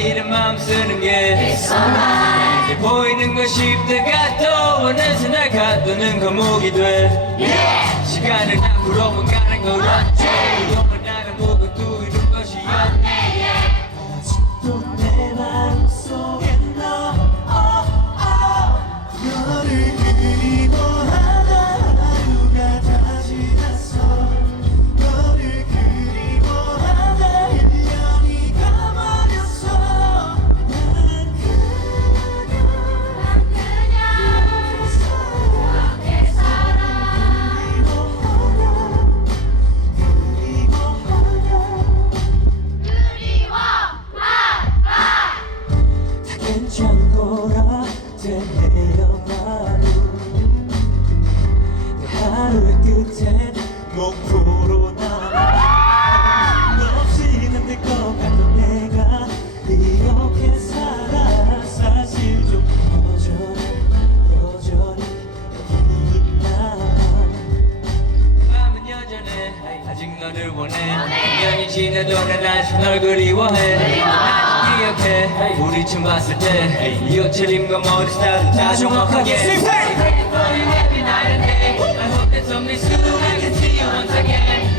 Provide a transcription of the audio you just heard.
이런 마음 쓰는 게 It's alright. 보이는 건 쉽다가 또 어느새 날 가두는 거목이 돼. Yeah. 시간을 함부로 못 가는 걸 어째 끝엔 목표로 남아 너 없이는 안될것 같던 내가 이렇게 살아 사실 좀 여전히 여전히 여기 있나 마음은 여전해. 아직 너를 원해. 2년이 지나도 난 아직 널 그리워해. 아직 기억해. 우리 처음 봤을 때 이 옷을 입고 머리 스타일은 다 정확하게 I hope that someday soon I can see you once again